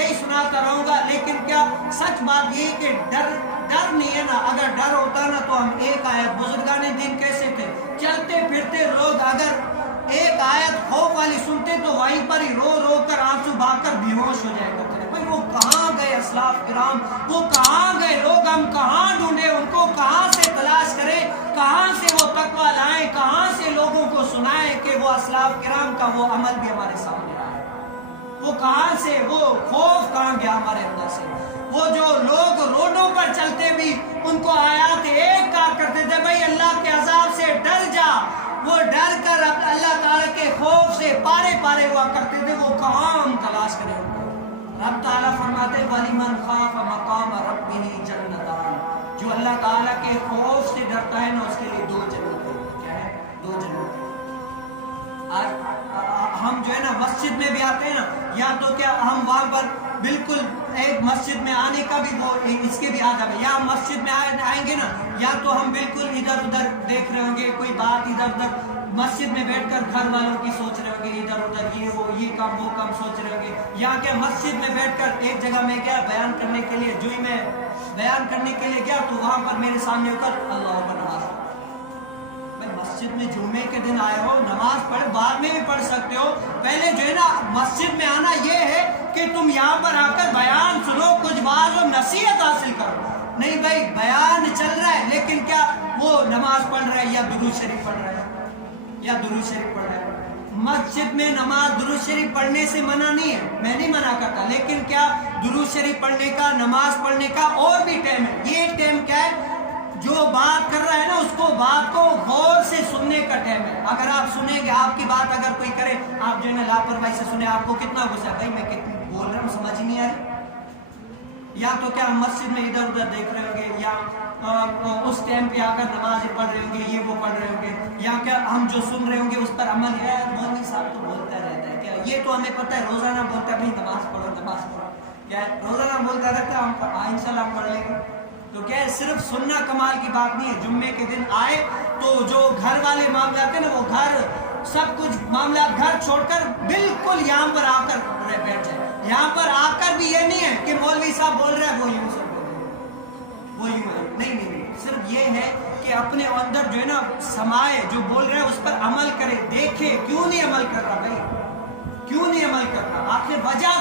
یہی سناتا رہوں گا، لیکن کیا سچ بات یہ کہ ڈر نہیں ہے نا. اگر ڈر ہوتا نا تو ہم ایک آیت، بزرگان دین کیسے تھے، چلتے پھرتے لوگ اگر ایک آیت خوف والی سنتے تو وہیں پر ہی رو رو کر آنسو بہا کر بے ہوش ہو جائے کرتے. بھائی وہ کہاں گئے اسلاف کرام، وہ کہاں گئے لوگ، ہم کہاں ڈھونڈے ان کو، کہاں سے تلاش کریں، کہاں سے وہ تقویٰ لائیں، کہاں سے لوگوں کو سنائیں کہ وہ اسلاف کرام کا وہ عمل بھی ہمارے سامنے آئے. وہ کہاں سے، وہ خوف کہاں گیا ہمارے اندر سے. وہ جو لوگ روڈوں پر چلتے بھی ان کو آیات ایک کار کرتے تھے، بھائی اللہ کے عذاب سے ڈر جا، وہ ڈر کر اللہ تعالیٰ کے خوف سے پارے پارے ہوا کرتے تھے. وہ کہاں ہم تلاش کریں ان کو. رب تعالیٰ فرماتے وَلِمَنْ خَافَ مَقَامَ رَبِّهِ جَنَّتَانِ، جو اللہ تعالیٰ کے خوف سے ڈرتا ہے نا اس کے لیے 2 جنتیں. کیا ہے؟ 2 جنتیں. ہم جو ہے نا مسجد میں بھی آتے ہیں نا، یا تو کیا ہم وہاں پر بالکل ایک مسجد میں آنے کا بھی وہ اس کے بھی آداب ہے، یا ہم مسجد میں آئیں گے نا، یا تو ہم بالکل ادھر ادھر دیکھ رہے ہوں گے، کوئی بات ادھر ادھر مسجد میں بیٹھ کر گھر والوں کی سوچ رہے ہوں گے، ادھر ادھر یہ کام وہ کام سوچ رہے ہوں گے. یا کہ مسجد میں بیٹھ کر ایک جگہ میں گیا بیان کرنے کے لیے، جو ہی میں بیان کرنے کے لیے گیا تو وہاں پر میرے سامنے ہو کر اللہ اکبر نماز. مسجد میں جمعے کے دن آئے ہو، نماز پڑھ، بعد میں بھی پڑھ سکتے ہو. پہلے جو ہے نا مسجد میں آنا یہ ہے کہ تم یہاں پر آ کر بیان سنو، کچھ واعظ و نصیحت حاصل کرو. نہیں بھائی بیان چل رہا ہے لیکن کیا وہ نماز پڑھ رہا ہے یا درود شریف پڑھ رہا ہے، یا درود شریف پڑھ رہا ہے. مسجد میں نماز درود شریف پڑھنے سے منع نہیں ہے، میں نہیں منع کرتا، لیکن کیا درود شریف پڑھنے کا، نماز پڑھنے کا اور بھی ٹائم ہے. یہ ٹائم کیا ہے، جو بات کر رہا ہے نا اس کو بات کو غور سے سننے کا ٹائم ہے. اگر آپ سنیں گے، آپ کی بات اگر کوئی کرے، آپ جو ہے نا لاپرواہی سے سنیں، آپ کو کتنا غصہ ہے، بھائی میں کتنا بول رہا ہوں سمجھ ہی نہیں آ رہی. یا تو کیا ہم مسجد میں ادھر ادھر دیکھ رہے ہوں گے، یا اس ٹائم پہ آ کر نماز پڑھ رہے ہوں گے، یہ وہ پڑھ رہے ہوں گے، یا کیا ہم جو سن رہے ہوں گے اس پر عمل ہے. مولوی صاحب تو بولتا رہتا ہے، کیا یہ تو ہمیں پتہ ہے روزانہ بولتا ہے بھائی نماز پڑھو نماز پڑھو، کیا روزانہ بولتا رہتا ہے، ہم انشاءاللہ ہم پڑھ لیں گے. تو کیا ہے، صرف سننا کمال کی بات نہیں ہے. جمعے کے دن آئے تو جو گھر والے معاملات ہیں نا، وہ گھر سب کچھ معاملات گھر چھوڑ کر بالکل یہاں پر آ کر بیٹھ جائے. یہاں پر آ کر بھی یہ نہیں ہے کہ مولوی صاحب بول رہے ہیں وہ یوں سے بول رہے ہیں، وہ یوں ہے، نہیں. صرف یہ ہے کہ اپنے اندر جو ہے نا سمائے، جو بول رہے ہیں اس پر عمل کرے، دیکھے کیوں نہیں عمل کر رہا، بھائی کیوں نہیں عمل کر رہا، آخر وجہ